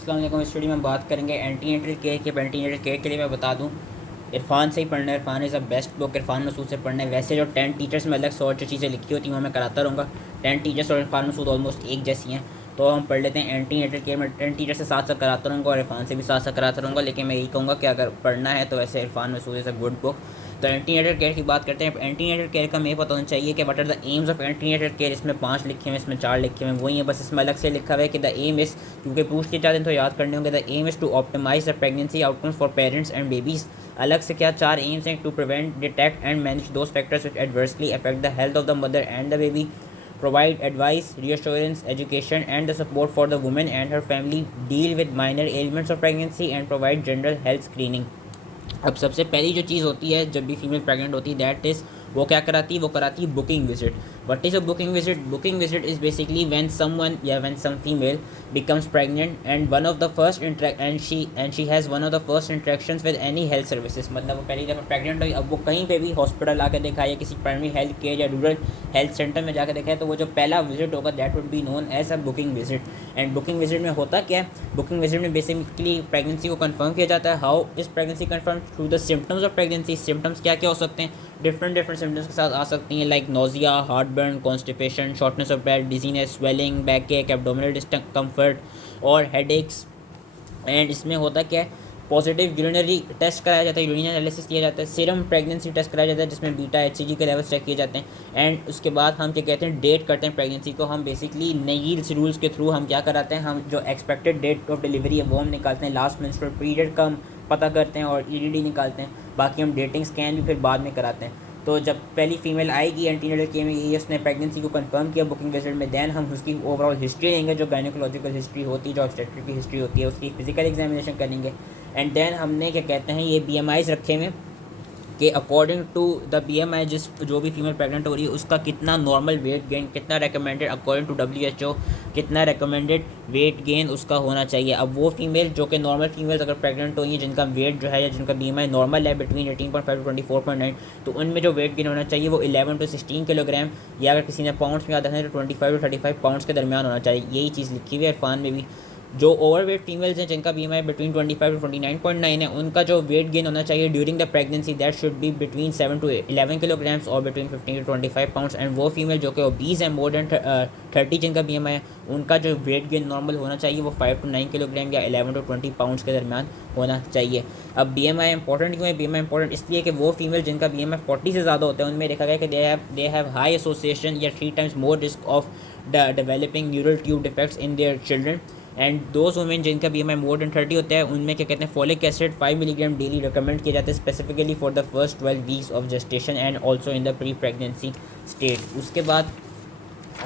अस्सलाम वालेकुम। इस वीडियो में बात करेंगे एंटीनेटल केयर के। एंटीनेटल केयर के लिए मैं बता दूं, इरफान से ही पढ़ना है। Irfan is a best book. Irfan Masood से पढ़ना है। वैसे जो 10 टीचर्स में अलग 100 जो चीज़ें लिखी होती हैं वो मैं कराता रहूँगा। 10 टीचर्स और इरफान मसूद ऑलमोस्ट एक जैसी हैं, तो हम पढ़ लेते हैं एंटीनेटल केयर में। 10 टीचर से साथ साथ कराता रहूँगा और इरफान से भी साथ साथ कराता रहूँगा, लेकिन मैं यही कहूँगा कि अगर पढ़ना है तो वैसे Irfan Masood is a good book. तो एंटीनेटल केयर की बात करते हैं। एंटीनेटल केयर का हमें पता होना चाहिए कि what are the aims of antenatal care. इसमें 5 लिखे हुए हैं, इसमें 4 लिखे हुए हैं, वही है, बस इसमें अलग से लिखा हुआ है कि द एम इज़, क्योंकि पूछ के चाहते हैं तो याद करने होंगे। The aim is to optimise the pregnancy outcomes for parents and babies. अलग से क्या 4 एम्स हैं? To prevent, detect and manage those factors which adversely affect the health of the mother and the baby, provide advice, reassurance, education, and the support for the woman and her family, deal with minor ailments of pregnancy, and provide general health screening. अब सबसे पहली जो चीज़ होती है जब भी female pregnant होती है, दैट इज़ वो क्या कराती है? वो कराती है booking visit. What is a booking visit? Booking visit is basically when someone या when some female becomes pregnant and one of the first and she has one of the first interactions with any health services। मतलब वो पहली दफ़ा pregnant हुई, अब वो कहीं पे भी हॉस्पिटल आकर दिखाए या किसी प्राइमरी हेल्थ केयर या रूरल हेल्थ सेंटर में जाकर दिखाए, तो वो जो पहला विजिट होगा that would be known as a booking visit. And booking visit में होता क्या है? बुकिंग विजिट में बेसिकली प्रेगनेंसी को कंफर्म किया जाता है। How is pregnancy confirm? Through the symptoms of pregnancy. Symptoms क्या क्या हो सकते हैं? डिफरेंट सिम्टम्स के साथ आ सकती हैं, like nausea, heartburn, constipation, shortness of breath, dizziness, swelling, backache, abdominal discomfort और हेडेक्स। एंड इसमें होता क्या है? पॉजिटिव यूरिनरी टेस्ट कराया जाता है, यूरिन एनालिसिस किया जाता है। सीरम प्रेगनेंसी टेस्ट कराया जाता है जिसमें बीटा HCG के लेवल्स चेक किए जाते हैं। एंड उसके बाद हम क्या कहते हैं? डेट करते हैं प्रेगनेंसी को। हम बेसिकली नई रूल्स के थ्रू हम क्या कराते हैं? हम जो एक्सपेक्टेड डेट ऑफ डिलीवरी है वो हम निकालते हैं। लास्ट मेंस्ट्रुअल पीरियड का हम पता करते हैं और EDD निकालते हैं। बाकी हम डेटिंग स्कैन भी फिर बाद में कराते हैं। तो जब पहली फीमेल आएगी एंटीनेटल केयर में, ये उसने प्रेगनेंसी को कंफर्म किया बुकिंग विजिट में, देन हम उसकी ओवरऑल हिस्ट्री लेंगे, जो गायनेकोलॉजिकल हिस्ट्री होती है, जो ऑब्स्टेट्रिक की हिस्ट्री होती है, उसकी फिजिकल एग्जामिनेशन करेंगे। एंड देन हमने क्या कहते हैं ये BMIs रखे हुए कि अकॉर्डिंग टू द BMI जिस जो भी फीमेल प्रेग्नेंट हो रही है उसका कितना नॉर्मल वेट गेन, कितना रिकमेंडेड अकॉर्डिंग टू WHO, कितना रिकमेंडेड वेट गेन उसका होना चाहिए। अब वो फीमेल जो कि नॉर्मल फीमेल्स अगर प्रेग्नेंट हुई हैं जिनका वेट जो है या जिनका BMI नॉर्मल है बिटवीन 18.5 to 24.9, तो उनमें जो वेट गेन होना चाहिए वो 11 to 16 किलोग्राम, या अगर किसी ने पाउंड्स में याद रखना है तो 25 to 35 पाउंड्स के दरमियान होना चाहिए। यही चीज़ लिखी हुई है इरफान में भी। जो ओवरवेट फीमेल्स हैं जिनका BMI बिटवीन 25 to 29.9 है, उनका जो वेट गेन होना चाहिए during the pregnancy that should be between 7 to 11 kilograms और बिटवीन 15 to 25 पाउंड्स। एंड वो फीमेल जो कि ओबीज है, मोर देन 30 जिनका BMI है, उनका जो वेट गेन नॉर्मल होना चाहिए वो 5 to 9 किलोग्राम या 11 to 20 पाउंड्स के दरमियान होना चाहिए। अब BMI इंपॉर्टेंट क्यों है? BMI इंपॉर्टेंट इसलिए कि वो फीमेल जिनका BMI 40 से ज़्यादा होता है उनमें देखा गया कि दे हैव हाई एसोसिएशन या 3 times more risk of the developing neural tube defects in their children. And those women जिनका BMI मोर देन 30 होता है उनमें क्या कहते हैं folic acid 5 milligram daily recommend किया जाता है, specifically for the first 12 weeks of gestation and also in the pre pregnancy state. उसके बाद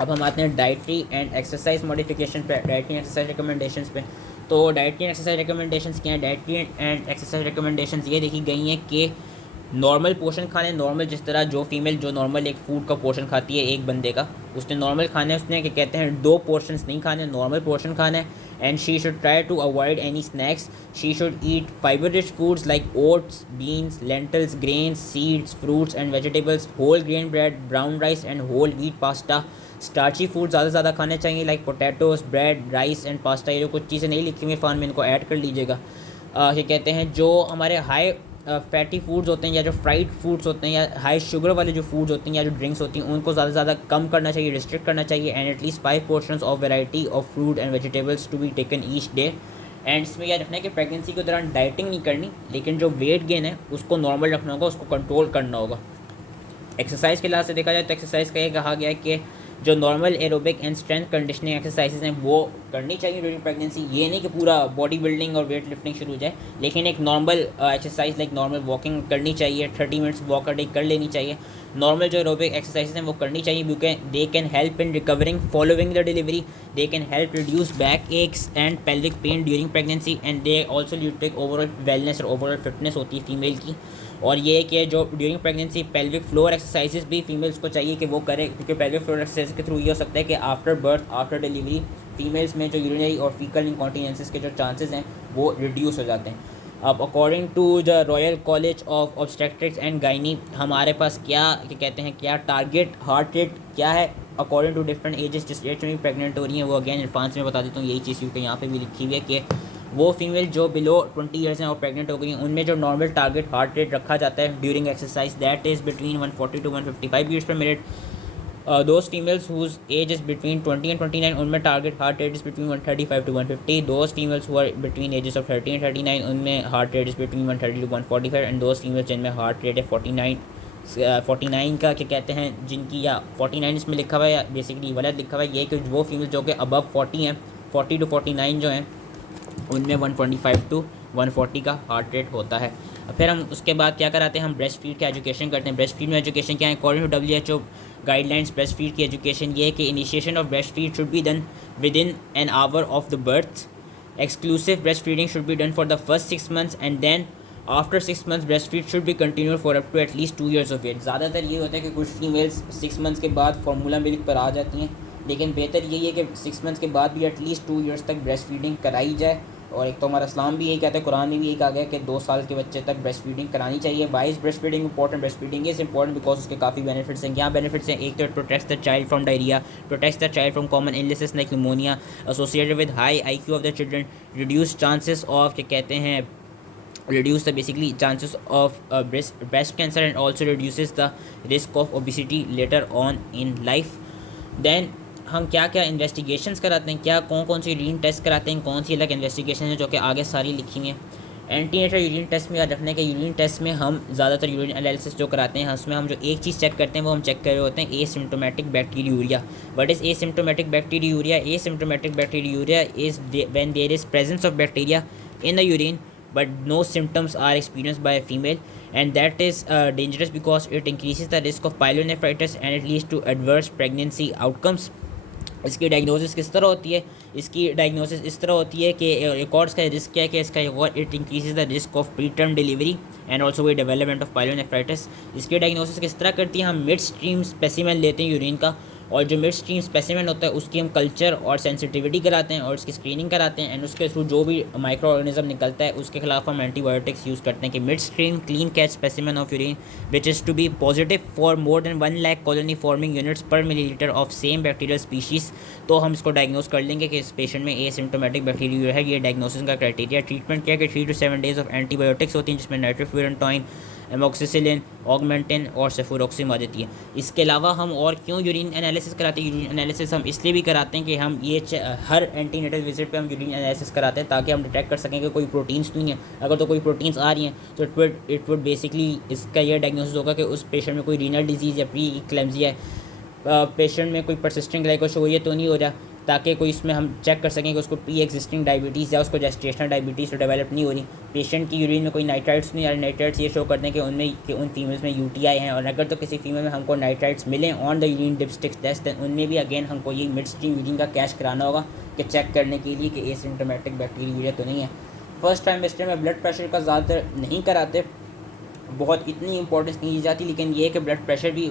अब हम आते हैं डाइटरी एंड एक्सरसाइज मॉडिफिकेशन पे, डाइटरी एक्सरसाइज रिकमेंडेशंस पे। तो डाइटरी एंड एक्सरसाइज रिकमेंडेशंस क्या है? डाइटरी एंड एक्सरसाइज रिकमेंडेशंस ये देखी गई हैं कि नॉर्मल पोर्शन खाने, नॉर्मल जिस तरह जो फीमेल जो नॉर्मल एक फूड का पोर्शन खाती है एक बंदे का, उसने नॉर्मल खाना है, उसने क्या कहते हैं 2 पोर्शंस नहीं खाने, नॉर्मल पोर्शन खाना है। And she should try to avoid any snacks. She should eat fibre rich foods like oats, beans, lentils, grains, seeds, fruits and vegetables, whole grain bread, brown rice and whole wheat pasta. Starchy food ज़्यादा से ज़्यादा खाने चाहिए like potatoes, bread, rice and pasta. ये जो कुछ चीज़ें नहीं लिखी हुई फॉर्म में इनको ऐड कर लीजिएगा। ये कहते हैं जो हमारे हाई फैटी फूड्स होते हैं या जो फ्राइड फूड्स होते हैं या हाई शुगर वाले जो फूड्स होती हैं या जो ड्रिंक्स होती हैं उनको ज़्यादा से ज़्यादा कम करना चाहिए, रिस्ट्रिक्ट करना चाहिए। And at least 5 portions of variety of fruit and vegetables to be taken each day. And इसमें याद रखना है कि प्रेगनेंसी के दौरान डाइटिंग नहीं करनी, लेकिन जो वेट गेन है उसको नॉर्मल रखना होगा, उसको कंट्रोल करना होगा। एक्सरसाइज के लिहाज से देखा जाए तो एक्सरसाइज का ये कहा गया है कि जो normal aerobic and strength conditioning exercises हैं वो करनी चाहिए ड्यूरिंग प्रेगनेंसी। ये नहीं कि पूरा बॉडी बिल्डिंग और वेट लिफ्टिंग शुरू हो जाए, लेकिन एक normal exercise like normal walking करनी चाहिए, 30 मिनट्स वॉक डे कर लेनी चाहिए। नॉर्मल जो एरोबिक एक्सरसाइजेज हैं वो करनी चाहिए क्योंकि they can help in recovering following the delivery, they can help reduce backaches and pelvic pain during pregnancy, and they also lead to overall wellness और ओवरऑल फिटनेस होती है female की। और ये कि जो during pregnancy pelvic floor exercises भी females को चाहिए कि वो करें, क्योंकि पेल्विक फ्लोर एक्सरसाइज के थ्रू ये हो सकता है कि after birth, after delivery females में जो यूरिनरी और फीकल इंकॉन्टिनेंसेस के जो चांसेस हैं वो रिड्यूस हो जाते हैं। अब according to the Royal College of Obstetrics and Gynae हमारे पास क्या कहते हैं, क्या टारगेट हार्ट रेट क्या है अकॉर्डिंग टू डिफरेंट एजेस जिस एज में प्रेगनेंट हो रही हैं वो अगेन इरफान से मैं बता देता हूँ यही चीज़ क्योंकि यहाँ पे भी लिखी हुई है कि वो फीमेल जो बिलो 20 ईयर्स हैं और प्रेगनेंट हो गई हैं उनमें जो नॉर्मल टारगेट हार्ट रेट रखा जाता है during exercise that is between 140 to 155 beats per minute. Those females whose age is between 20 and 29 उनमें target heart rate is between 135 to 150। Those females who are between ages of 30 and 39 उनमें heart rate is between 130 to 145 and those females जिनमें heart rate है 49 का क्या कहते हैं जिनकी या 49 इसमें लिखा हुआ है या बेसिकली गलत लिखा हुआ है ये कि वो फीमेल जो कि अबव 40 हैं 40 to 49 जो हैं उनमें 125 to 140 का हार्ट रेट होता है। फिर हम उसके बाद क्या कराते हैं हम ब्रेस्ट फीड की एजुकेशन करते हैं। ब्रेस्ट फीड में एजुकेशन क्या है according to WHO guidelines breast feed की एजुकेशन ये है कि initiation of breast feed should be done within an hour of the birth. Exclusive breast feeding should be done for the first 6 months and then after 6 months breast feed should be continue for up to at least 2 years of age. ज़्यादातर ये होता है कि कुछ females 6 months के बाद formula milk पर आ जाती हैं लेकिन बेहतर यही है कि 6 months के बाद भी एटलीस्ट 2 years तक ब्रेस्ट फीडिंग कराई जाए। और एक तो हमारा इस्लाम भी यही कहता है, कुरान में भी यही कहा गया है कि 2 साल के बच्चे तक ब्रेस्ट फीडिंग करानी चाहिए। Wise breast feeding important, breast feeding is important because उसके काफ़ी बेनिफिट्स हैं। क्या बेनिफिट्स हैं? एक तो it protects the child from diarrhoea, protects the child from common illnesses like pneumonia associated with high IQ of the children, reduce chances of क्या कहते हैं reduce the basically chances of breast cancer and also reduces the risk of obesity later on in life। then हम क्या क्या investigations कराते हैं, क्या कौन कौन सी यूरिन टेस्ट कराते हैं, कौन सी अलग इन्वेस्टिगेशन है जो कि आगे सारी लिखी हुई हैं। एंटीनेटल यूरिन टेस्ट में याद रखने के यूरिन टेस्ट में हम ज़्यादातर यूरिन एनालिसिस जो कराते हैं उसमें हम जो एक चीज़ चेक करते हैं वो हम चेक कर रहे होते हैं asymptomatic bacteriuria. What is asymptomatic bacteriuria? Asymptomatic bacteriuria is when there is presence of bacteria in the urine but no symptoms are experienced by a female and that is dangerous because it increases the risk of pyelonephritis and it leads to adverse pregnancy outcomes। इसकी diagnosis किस तरह होती है? इसकी diagnosis इस तरह होती है कि एक और इसका रिस्क क्या है कि इसका एक और it increases the risk of pre term delivery and also way development of pyelonephritis. इसकी डायग्नोसिस किस तरह करती है? हम मिड स्ट्रीम स्पेसिमेन लेते हैं यूरिन का और जो मिड स्ट्रीम स्पेसिमेन होता है उसकी हम कल्चर और सेंसिटिविटी कराते हैं और उसकी स्क्रीनिंग कराते हैं एंड उसके थ्रू जो भी माइक्रो ऑर्गेनिज्म निकलता है उसके खिलाफ हम एंटीबायोटिक्स यूज़ करते हैं कि mid stream clean catch specimen of urine which is to be positive for more than 1 lakh colony forming units per millilitre of same bacterial species. तो हम इसको डायग्नोस कर लेंगे कि इस पेशेंट में एसिम्प्टोमेटिक बैक्टीरिया है। ये डायग्नोसिस का क्राइटेरिया। ट्रीटमेंट क्या है कि 3 to 7 days ऑफ एंटीबायोटिक्स होती हैं जिसमें नाइट्रोफ्यूरेंटॉइन, एमोक्सिसिलिन, ऑगमेंटिन और सेफुरोक्सिम आ जाती है। इसके अलावा हम और क्यों यूरिन एनालिसिस कराते हैं? यूरिन एनालिसिस हम इसलिए भी कराते हैं कि हम ये हर एंटीनेटल विजिट पे हम यूरिन एनालिसिस कराते हैं ताकि हम डिटेक्ट कर सकें कि कोई प्रोटीन्स नहीं है। अगर तो कोई प्रोटीन्स आ रही हैं तो इट वुड बेसिकली इसका ये डायग्नोसिस होगा कि उस पेशेंट में कोई रीनल डिजीज़ या प्री इक्लेम्सिया है, पेशेंट में कोई परसिस्टेंट ग्लाइकोशोरिया तो नहीं हो रहा ताकि कोई इसमें हम चेक कर सकें कि उसको प्री एग्जिस्टिंग डायबिटीज़ या उसको जेस्टेशनल डायबिटीज़ तो डेवलप नहीं हो रही। पेशेंट की यूरिन में कोई नाइट्राइट्स नहीं आ रहे। नाइट्राइट्स ये शो करते हैं कि उन फीमेल्स में UTI हैं और अगर तो किसी फीमेल में हमको नाइट्राइट्स मिलें ऑन द यूरिन डिप्स्टिक टेस्ट उनमें भी अगेन हमको ये मिड स्ट्रीम यूरिन का कैश कराना होगा कि चेक करने के लिए कि एसिम्प्टोमेटिक बैक्टीरिया तो नहीं है। फर्स्ट ट्राइमेस्टर में ब्लड प्रेशर का ज़्यादातर नहीं कराते, बहुत इतनी इंपॉर्टेंस नहीं दी जाती, लेकिन ये है कि ब्लड प्रेशर भी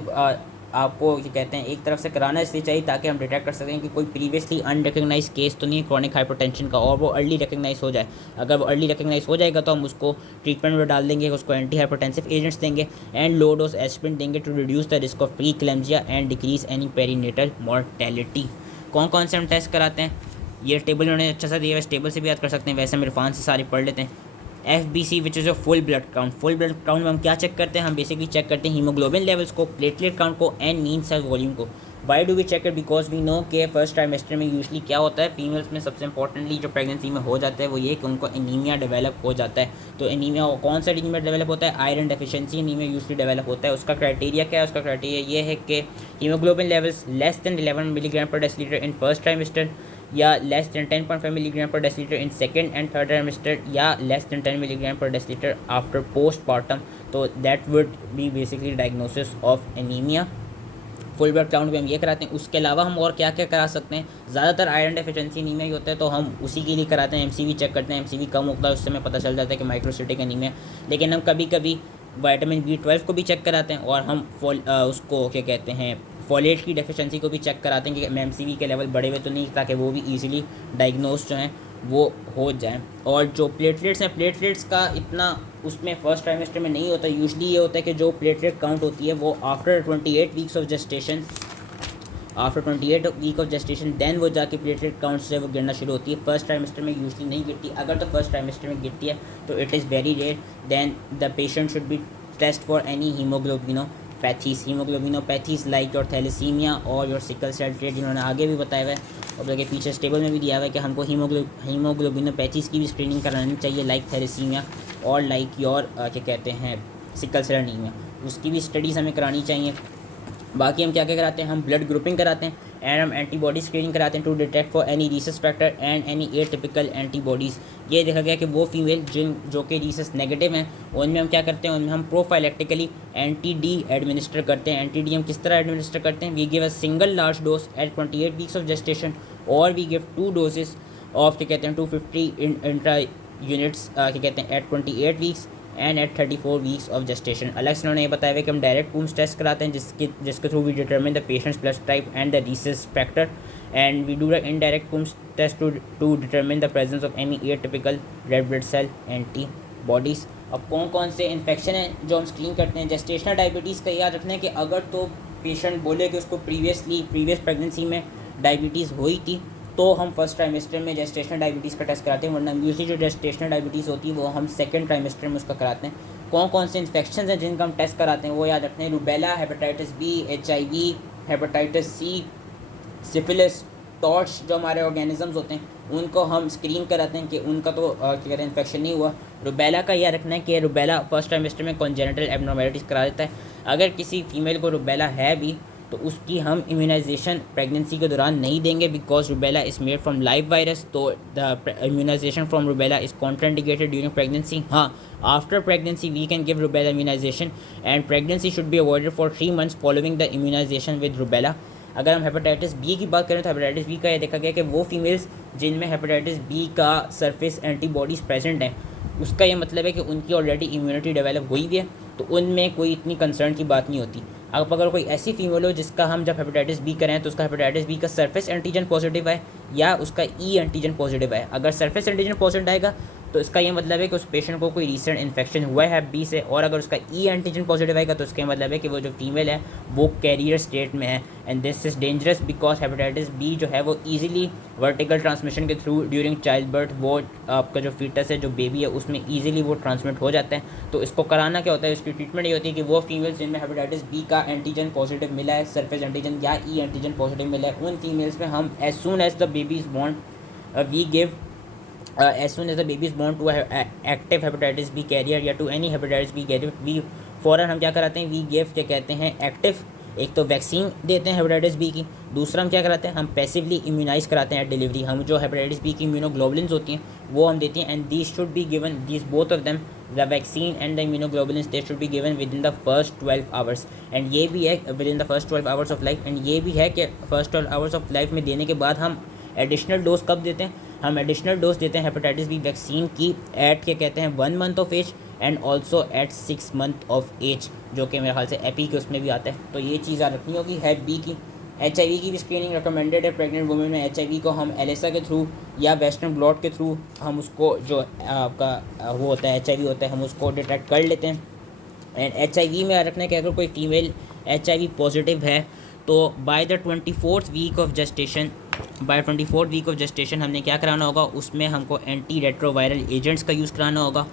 आपको ये कहते हैं एक तरफ से कराना इसलिए चाहिए ताकि हम डिटेक्ट कर सकें कि कोई प्रीवियसली अनरिकग्नाइज केस तो नहीं है क्रॉनिक हाइपरटेंशन का और वो अर्ली रिकग्नाइज हो जाए। अगर वो अर्ली रिकग्नाइज हो जाएगा तो हम उसको ट्रीटमेंट में डाल देंगे, उसको एंटी हाइपरटेंसिव एजेंट्स देंगे एंड लो डोज एस्पिरिन देंगे to reduce the risk of pre eclampsia and decrease any perinatal mortality. कौन कौन से हम टेस्ट कराते हैं? ये टेबल उन्होंने अच्छा सा दिया है, इस टेबल से भी याद कर सकते हैं, वैसे हम इरफान से सारे पढ़ लेते हैं। FBC which is a full blood count. Full blood count में हम क्या चेक करते हैं? हम बेसिकली चेक करते हैं हीमोग्लोबिन लेवल्स को, प्लेटलेट काउंट को एंड मीन सेल वॉल्यूम को। Why do we check it? Because we know के फर्स्ट ट्राइमेस्टर में यूजली क्या होता है, फीमेल्स में सबसे इंपॉर्टेंटली जो प्रेगनेंसी में हो जाता है वो ये कि उनको एनीमिया डेवलप हो जाता है। तो एनीमिया कौन सा एनीमिया डेवलप होता है? Iron deficiency anaemia usually develop होता है। उसका क्राइटेरिया क्या है? उसका क्राइटेरिया ये है कि haemoglobin levels less than 11 milligram पर डेसीलीटर इन फर्स्ट ट्राइमेस्टर या लेस दैन 10.5 मिलीग्राम पर decilitre in second and third trimester या लेस दैन 10 मिलीग्राम पर डेसीलीटर आफ्टर पोस्ट पार्टम। तो that would B basically diagnosis of anaemia. Full blood count भी हम ये कराते हैं। उसके अलावा हम और क्या क्या करा सकते हैं? ज़्यादातर आयरन डेफिशिएंसी एनीमिया ही होता है तो हम उसी के लिए कराते हैं। MCV चेक करते हैं, MCV कम होता है उससे हमें पता चल जाता है कि माइक्रोसिटिक एनीमिया। लेकिन हम कभी कभी विटामिन B12 को भी चेक कराते हैं और हम उसको क्या कहते हैं फॉलेट की डेफिशिएंसी को भी चेक कराते हैं कि MCV के लेवल बढ़े हुए तो नहीं, ताकि वो भी ईजिली डायग्नोज जो हैं वो हो जाए। और जो प्लेटलेट्स हैं, प्लेटलेट्स का इतना उसमें फर्स्ट ट्राइमेस्टर में नहीं होता। यूजली ये होता है कि जो प्लेटलेट काउंट होती है वो after 28 weeks of gestation after 28 week of gestation then वो जाके प्लेटलेट काउंट से वो गिरना शुरू होती है। फर्स्ट ट्राइमेस्टर में यूजली नहीं गिरती, अगर तो फर्स्ट ट्राइमेस्टर में गिरती है तो it is very rare. Then the patient should be test for any haemoglobinopathies like your thalassaemia और योर सिकल सेल ट्रेट, जिन्होंने आगे भी बताया हुआ है और बल्कि पीछे टेबल में भी दिया हुआ है कि हमको हीमोग्लोबिनोपैथीज की भी स्क्रीनिंग करानी चाहिए, लाइक थैलेसीमिया और लाइक योर क्या कहते हैं सिकल सेल एनीमिया, उसकी भी स्टडीज़ हमें करानी चाहिए। बाकी हम क्या क्या कराते हैं, हम ब्लड ग्रुपिंग कराते हैं एंड हम एंटीबॉडी स्क्रीनिंग कराते हैं to detect for any rhesus factor and any atypical antibodies. ये देखा गया कि वो फीमेल जो कि रीसस नेगेटिव हैं उनमें हम क्या करते हैं, उनमें हम प्रोफाइलेक्टिकली एंटी डी एडमिनिस्टर करते हैं। एंटी डी हम किस तरह एडमिनिस्टर करते हैं, we give a single large dose at 28 weeks of gestation और वी गिव 2 डोजेस ऑफ क्या कहते हैं 250 इंट्रा यूनिट्स क्या कहते हैं at 28 weeks and at 34 weeks of gestation. अलग से उन्होंने ये बताया हुआ कि हम डायरेक्ट कूम्स टेस्ट कराते हैं जिसके through we determine the patient's blood type and the rhesus factor and we do the indirect Coombs test to determine the presence of any atypical red blood cell antibodies. अब कौन कौन से infection हैं जो हम स्क्रीन करते हैं। Gestational diabetes का याद रखना है कि अगर तो पेशेंट बोले कि उसको प्रीवियस प्रेगनेंसी में डायबिटीज़ हुई थी तो हम फर्स्ट ट्राइमेस्टर में जेस्टेशनल डायबिटीज़ का टेस्ट कराते हैं, वरना यूजली जो जेस्टेशनल डायबिटीज़ होती है वो हम सेकंड ट्राइमेस्टर में उसका कराते हैं। कौन कौन से इन्फेक्शन हैं जिनका हम टेस्ट कराते हैं वो याद रखते हैं, rubella, hepatitis B, HIV, hepatitis C, syphilis, TORCH जो हमारे ऑर्गेनिजम्स होते हैं उनको हम स्क्रीन कराते हैं कि उनका तो क्या कहते हैं इन्फेक्शन नहीं हुआ। रूबेला का यह रखना है कि रूबेला फर्स्ट ट्राइमेस्टर में कॉन्जेनिटल एबनॉर्मेलिटीज़ करा देता है। अगर किसी फीमेल को रूबेला है भी तो उसकी हम इम्यूनाइजेशन प्रेगनेंसी के दौरान नहीं देंगे because rubella is made from live virus, तो the immunisation from rubella is contraindicated during pregnancy. हाँ, after pregnancy we can give rubella immunisation and pregnancy should be avoided for 3 months following the immunisation with rubella. अगर हम hepatitis B की बात करें तो hepatitis B का यह देखा गया कि वो फीमेल्स जिनमें हेपेटाइटिस बी का सरफेस एंटीबॉडीज़ प्रेजेंट हैं उसका ये मतलब है कि उनकी ऑलरेडी इम्यूनिटी डेवलप हुई भी है, तो उनमें कोई इतनी कंसर्न की बात नहीं होती। अब अगर कोई ऐसी फीमेल हो जिसका हम जब हेपेटाइटिस बी करें तो उसका हेपेटाइटिस बी का सरफेस एंटीजन पॉजिटिव है या उसका ई एंटीजन पॉजिटिव है, अगर सरफेस एंटीजन पॉजिटिव आएगा तो इसका ये मतलब है कि उस पेशेंट को कोई रीसेंट इन्फेक्शन हुआ है बी से, और अगर उसका ई एंटीजन पॉजिटिव आएगा तो इसका मतलब है कि वो जो फीमेल है वो कैरियर स्टेट में है and this is dangerous because hepatitis B जो है वो ईजिली वर्टिकल ट्रांसमिशन के थ्रू ड्यूरिंग चाइल्ड बर्थ वो आपका जो फीटस है जो बेबी है उसमें ईजिली वो ट्रांसमिट हो जाता है। तो इसको कराना क्या होता है, इसकी ट्रीटमेंट ये होती है कि वो फीमेल्स जिनमें हेपेटाइटिस बी का एंटीजन पॉजिटिव मिला है, सरफेस एंटीजन या ई एंटीजन पॉजिटिव मिला है, उन फीमेल्स में हम as soon as the baby is born we give as soon as the baby is born to a active hepatitis B carrier या to any hepatitis B carrier we फ़ौरन हम क्या कराते हैं, वी गिव क्या कहते हैं एक्टिव, एक तो वैक्सीन देते हैं हेपेटाइटिस बी की, दूसरा हम क्या कराते हैं हम पैसिवली इम्यूनाइज़ कराते हैं एट डिलीवरी। हम जो हेपेटाइटिस बी की इम्यूनोग्लोबुलिन्स होती हैं वो हम देते हैं and these should be given, these both of them the vaccine and the immunoglobulins they should be given with in the first 12 hours and ये भी है with in the first 12 hours of life and ये भी है कि first 12 hours of life में देने के बाद हम एडिशनल डोज कब देते हैं, हम एडिशनल डोज देते हैं हेपेटाइटिस बी वैक्सीन की एट क्या कहते हैं 1 month of age and also at 6 month of age, जो कि मेरे ख्याल से एपी के उसमें भी आता है। तो ये चीज़ याद रखनी होगी। हैप बी की HIV की भी स्क्रीनिंग रिकमेंडेड है प्रेग्नेंट वुमेन में। HIV को हम एलिसा के थ्रू या वेस्टर्न ब्लॉट के थ्रू हम उसको जो आपका वो होता है HIV होता है हम उसको डिटेक्ट कर लेते हैं। एंड HIV में याद रखना है कि अगर कोई फीमेल HIV पॉजिटिव है तो by the 24th week of gestation हमने क्या कराना होगा, उसमें हमको एंटी रेट्रोवायरल एजेंट्स का यूज़ कराना होगा।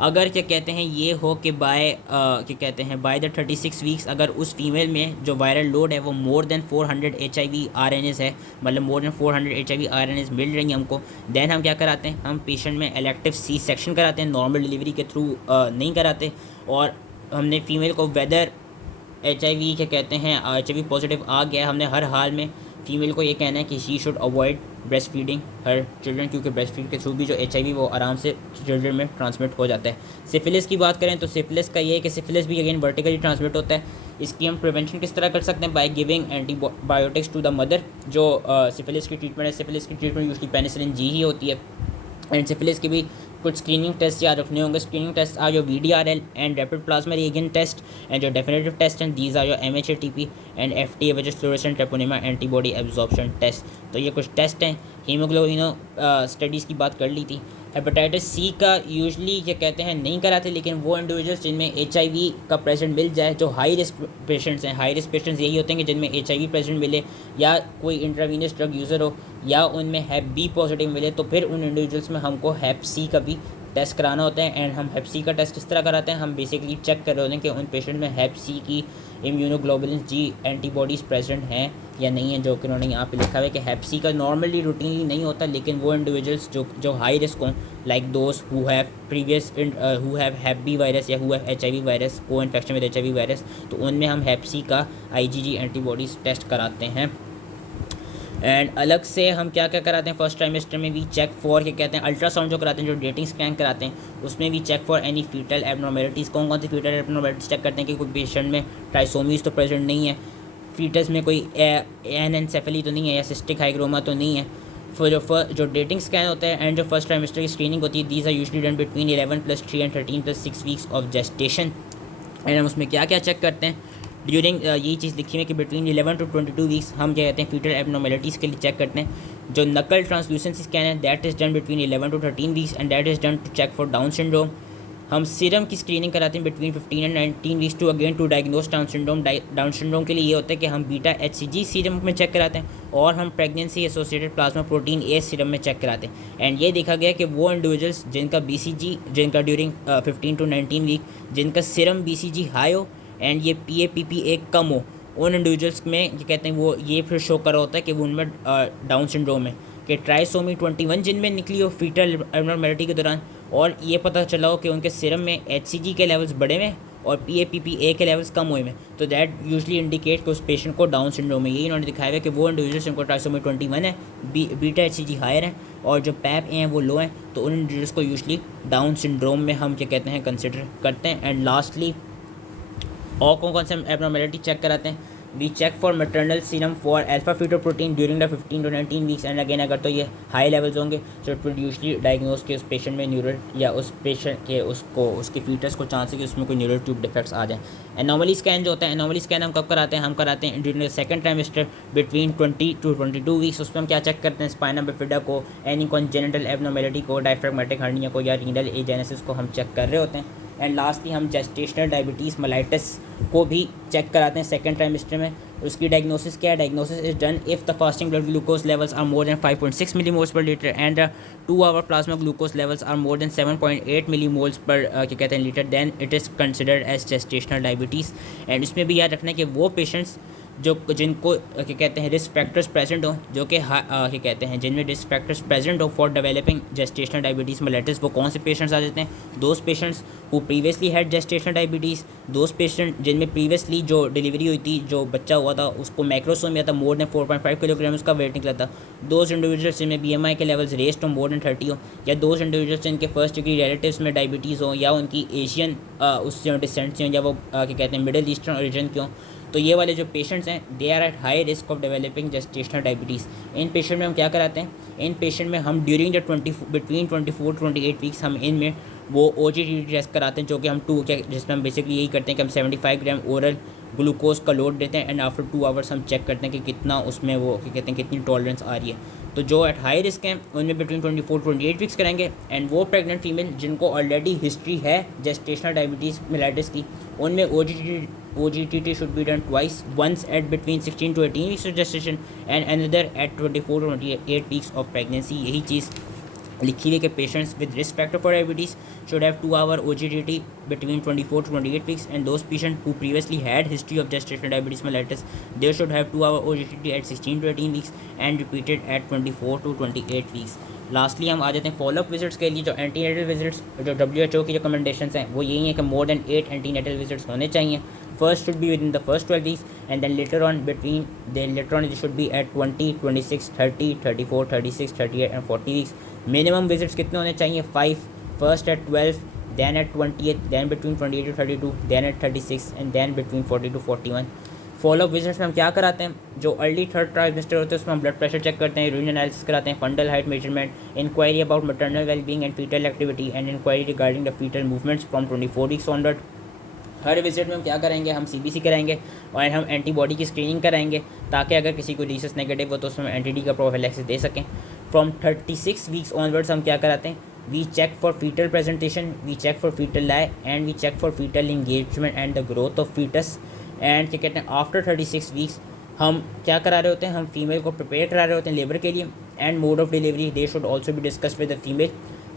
अगर क्या कहते हैं ये हो कि क्या कहते हैं बाय द 36 वीक्स अगर उस फीमेल में जो वायरल लोड है वो मोर देन 400 HIV RNAs है, मतलब मोर देन 400 HIV RNAs मिल रही हैं हमको, देन हम क्या कराते हैं हम पेशेंट में इलेक्टिव C सेक्शन कराते हैं, नॉर्मल डिलीवरी के थ्रू नहीं कराते। और हमने फीमेल को वेदर HIV क्या कहते हैं HIV पॉजिटिव आ गया, हमने हर हाल में फीमेल को ये कहना है कि she should avoid breast feeding her children, क्योंकि ब्रेस्ट फीड के थ्रू भी जो HIV वो आराम से चिल्ड्रन में ट्रांसमिट हो जाता है। सिफिलिस की बात करें तो सिफिलिस का ये है कि सिफिलिस भी अगेन वर्टिकली ट्रांसमिट होता है। इसकी हम प्रिवेंशन किस तरह कर सकते हैं, by giving antibiotics to the mother. जो सिफिलिस की ट्रीटमेंट है, सिफिलिस की ट्रीटमेंट यूजली पेनिसिलिन G ही होती है। एंड सिफिलिस के भी कुछ स्क्रीनिंग टेस्ट याद रखने होंगे। Screening test are your VDRL and rapid plasma reagent test and जो definitive test and these are your MHATP and FTA which is fluorescent treponema antibody absorption test. तो ये कुछ टेस्ट हैं। हीमोग्लोबिनो स्टडीज़ की बात कर ली थी। हेपेटाइटिस सी का यूजली क्या कहते हैं नहीं कराते, लेकिन वो इंडिविजुअल्स जिनमें HIV का प्रेजेंट मिल जाए, जो हाई रिस्क पेशेंट्स हैं, हाई रिस्क पेशेंट्स यही होते हैं कि जिनमें HIV प्रेजेंट मिले या कोई इंट्रावीनस ड्रग यूज़र हो या उनमें हैप बी पॉजिटिव मिले, तो फिर उन इंडिविजुअल्स में हमको हैप सी का भी टेस्ट कराना होता है। एंड हम हैप सी का टेस्ट किस तरह कराते हैं, हम बेसिकली चेक कर रहे होते हैं कि उन पेशेंट में हैप सी की इम्यूनोग्लोबुलिन जी एंटीबॉडीज़ प्रेजेंट हैं या नहीं है, जो कि उन्होंने यहाँ पे लिखा हुआ है कि हैप सी का नॉर्मली रूटीनली नहीं होता, लेकिन वो इंडिविजुअल्स जो हाई रिस्क हों, like those who have previous who have hep B virus या who have HIV virus, coinfection with HIV virus, तो उनमें हम हैप सी का IgG एंटीबॉडीज़ टेस्ट कराते हैं। एंड अलग से हम क्या क्या कराते हैं फर्स्ट ट्राइमेस्टर में भी, चेक फॉर क्या कहते हैं अल्ट्रासाउंड जो कराते हैं, जो डेटिंग स्कैन कराते हैं, उसमें भी check for any fetal abnormalities. कौन सी फीटल एबनॉर्मेलिटीज़ चेक करते हैं कि कोई पेशेंट में ट्राइसोमीज़ तो प्रेजेंट नहीं है, फीटस में कोई एनएनसेफली तो नहीं है या सिस्टिक हाइग्रोमा तो नहीं है। फिर जो डेटिंग स्कैन होता है एंड जो फर्स्ट ट्राइमेस्टर की स्क्रीनिंग होती है, these are usually done between 11+3 and 13+6 weeks of gestation. And हम उसमें क्या क्या चेक करते हैं ड्यूरिंग यही चीज़ लिखी है कि बिटवीन 11 to 22 वीक्स हम क्या कहते हैं फीटल एबनॉर्मेलिटीज़ के लिए चेक करते हैं। जो नकल ट्रांसल्यूसेंसी स्कैन है that is done between 11 to 13 weeks and that is done to check for Down syndrome. हम सीरम की स्क्रीनिंग कराते हैं between 15 and 19 weeks to again to diagnose Down syndrome. Down syndrome के लिए ये होता है कि हम बीटा HCG सीरम में चेक कराते हैं और हम pregnancy associated plasma protein A serum में चेक कराते हैं। एंड ये देखा गया कि वो इंडिविजुअल्स जिनका BCG जिनका ड्यूरिंग 15 to 19 वीक जिनका सीरम BCG हाई हो एंड ये PAPPA कम हो, उन इंडिविजुअल्स में ये कहते हैं वो ये फिर शो कर होता है कि वो उनमें डाउन सिंड्रोम है, कि ट्राइसोमी 21 जिनमें निकली हो फीटल एबनॉर्मेलिटी के दौरान, और ये पता चला हो कि उनके सीरम में HCG के लेवल्स बढ़े हुए और PAPPA के लेवल्स कम हुए हैं, तो दैट यूजली इंडिकेट कि उस पेशेंट को डाउन सिंड्रोम है। यही इन्होंने दिखाया है कि वो इंडिविजुअल्स जिनको ट्राइसोमी 21 है, बीटा HCG हायर है और जो पैप हैं वो लो हैं, तो उन इंडिविजुअल्स को यूजली डाउन सिंड्रोम में हम क्या कहते हैं कंसिडर करते हैं। एंड लास्टली और कौन से हम एबनॉर्मेलिटी चेक कराते हैं, we check for maternal serum for alpha fetoprotein during the 15 to 19 weeks. And again अगर तो ये हाई लेवल्स होंगे तो इट विल यूजली डायग्नोज के उस पेशेंट में न्यूरल या उस पेशेंट के उसको उसके फीटस को चांस है कि उसमें कोई न्यूरल ट्यूब डिफेक्ट्स आ जाए। एनॉमली स्कैन जो होता है, एनॉमली स्कैन हम कब कराते हैं, हम कराते हैं during the second trimester between 20 to 22 weeks. उसमें हम क्या चेक करते हैं स्पाइना बिफिडा को, एनी कॉन्जेनिटल एबनॉर्मेलिटी को, डायफ्रैग्मेटिक हर्निया को या रीनल एजेनेसिस को हम चेक कर रहे होते हैं। एंड लास्टली हम जेस्टेशनल डायबिटीज़ मेलाइटिस को भी चेक कराते हैं सेकंड ट्राइमेस्टर में। उसकी डायग्नोसिस क्या है, diagnosis is done if the fasting blood glucose levels are more than 5.6 millimoles per litre and 2 hour plasma glucose levels are more than 7.8 millimoles per क्या कहते हैं litre, then it is considered as gestational diabetes. And इसमें भी याद रखना है कि वो पेशेंट्स जो जिनको क्या कहते हैं रिस्क फैक्टर्स प्रेजेंट हो, जो कि क्या कहते हैं जिनमें रिस्क फैक्टर्स प्रेजेंट हो for developing gestational diabetes mellitus, वो कौन से पेशेंट्स आ जाते हैं, those patients who previously had gestational diabetes, those patient जिनमें प्रीवियसली जो डिलीवरी हुई थी, जो बच्चा हुआ था उसको मैक्रोसोमिया था, मोर देन 4.5 किलोग्राम उसका वेट निकला था, दोज इंडिविजुअल्स जिनमें BMI के लेवल्स रेस्ट हो मोर देन 30 हो, या दोज इंडिविजुअल्स जिनके फर्स्ट डिग्री रिलेटिव्स में डायबिटीज़ हो या उनकी एशियन उससे डिसेंट से हो या वो क्या कहते हैं मिडिल ईस्टर्न ओरिजिन के हों, तो ये वाले जो पेशेंट्स हैं they are at high risk of developing gestational diabetes. इन पेशेंट में हम क्या कराते हैं, इन पेशेंट में हम during the between 24 to 28 weeks हम इनमें वो OGTT टेस्ट कराते हैं, जो कि हम जिसमें हम बेसिकली यही करते हैं कि हम 75 ग्राम ओरल ग्लूकोज का लोड देते हैं एंड आफ्टर 2 आवर्स हम चेक करते हैं कि कितना उसमें वो क्या कहते हैं कितनी टॉलरेंस आ रही है। तो जो एट हाई रिस्क हैं उनमें बिटवीन 24 to 28 वीक्स करेंगे। एंड वो प्रेग्नेंट फीमेल जिनको ऑलरेडी हिस्ट्री है जेस्टेशनल डायबिटीज़ मेलाइटिस की, उनमें OGTT should be done twice, once at between 16 to 18 weeks of gestation and another at 24 to 28 weeks of pregnancy। यही चीज़ लिखी हुई कि patients with risk factor for diabetes should have 2 hour OGTT between 24 to 28 weeks and those patients who previously had history of gestational diabetes mellitus they should have 2 hour OGTT at 16 to 18 weeks and repeated at 24 to 28 weeks। Lastly हम आ जाते हैं follow up visits के लिए। जो antenatal visits जो WHO की recommendations हैं वो यही है कि मोर देन 8 एंटीनेटल विजिट्स होने चाहिए। First should be within the first 12 weeks and then later on it should be at 20, 26, 30, 34, 36, 38 and 40 weeks। Minimum visits कितने होने चाहिए, 5, first at 12, then at 28, then between 28 to 32, then at 36 and then between 40 to 41। Follow up visits में हम क्या कराते हैं, जो early third trimester होते हैं उसमें हम ब्लड प्रेशर चेक करते हैं, यूरिन एनालिसिस कराते हैं, fundal height measurement, inquiry about maternal wellbeing and fetal activity and inquiry regarding the fetal movements from 24 weeks onward. हर विजिट में हम क्या कराएंगे, हम CBC कराएंगे और हम एंटीबॉडी की स्क्रीनिंग कराएंगे ताकि अगर किसी को रीसस नेगेटिव हो तो उसमें एंटीडी का प्रोफिलैक्सिस दे सकें। फ्रॉम 36 वीक्स ऑनवर्ड्स हम क्या कराते हैं, we check for fetal presentation, we check for fetal lie and we check for fetal engagement and the growth of fetus. And क्या कहते हैं, आफ्टर 36 वीक्स हम क्या करा रहे होते हैं, हम फीमेल को प्रिपेयर करा रहे होते हैं लेबर के लिए। And mode of delivery they should also be discussed with the female.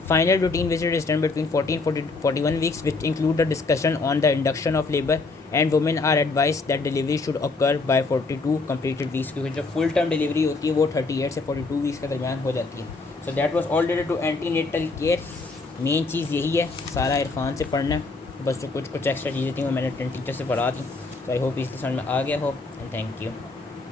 Final routine visit is done between 41 weeks, which include a discussion on the induction of labor, and women are advised that delivery should occur by 42 completed weeks, क्योंकि जो full term delivery होती है वो 38 से 42 weeks के दरमियान हो जाती है। So that was all related to antenatal care. Main चीज़ यही है, सारा इरफान से पढ़ना है, बस जो कुछ एक्स्ट्रा चीज़ें थी वो मैंने टीचर से पढ़ा दी। तो आई होप इसके समझ में आ गया हो, एंड थैंक यू।